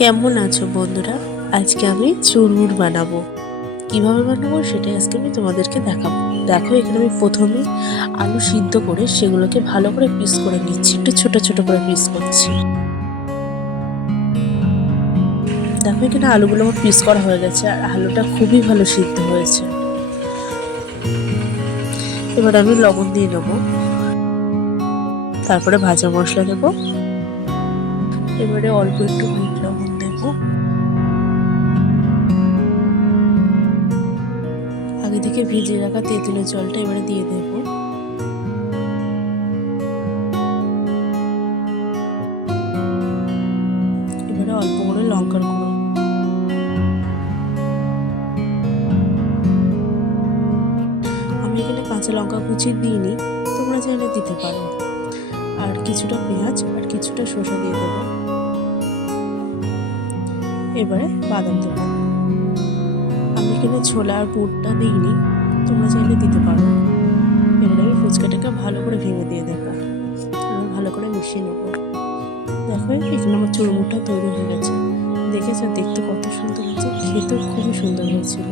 কেমন আছো বন্ধুরা? আজকে আমি চুরমুর বানাবো। কিভাবে বানাবো সেটাই আজকে আমি তোমাদেরকে দেখাবো। দেখো, এখানে আমি প্রথমে আলু সিদ্ধ করে সেগুলোকে ভালো করে পিস করে নিচ্ছি, একটু ছোট ছোট করে পিস করছি। দেখো, এখানে আলুগুলো আমার পিস করা হয়ে গেছে আর আলুটা খুবই ভালো সিদ্ধ হয়েছে। এবার আমি লবণ দিয়ে নেবো, তারপরে ভাজা মশলা দেবো, এবারে অল্প একটু বিট লবণ দেবো, আগে থেকে ভিজিয়ে রাখা তেঁতুলের জলটা এবারে দিয়ে দেবো, এবারে অল্প করে লঙ্কার গুঁড়ো, আমি এখানে কাঁচা লঙ্কা কুচি দিইনি, তোমরা চাইলে দিতে পারো। আর কিছুটা পেঁয়াজ আর কিছুটা শসা দিয়ে দেবো, এবারে বাদাম দেবো। আমি এখানে ছোলা আর বুটটা দিইনি, তোমরা চাইলে দিতে পারো। এবারে আমি ফুচকাটাকে ভালো করে ভেঙে দিয়ে দেবো, এবার ভালো করে মিশিয়ে নেবো। দেখো, এখানে আমার চুরমুরটা তৈরি হয়ে গেছে। দেখেছো দেখতে কত সুন্দর হয়েছে, খেতেও খুবই সুন্দর হয়েছিল।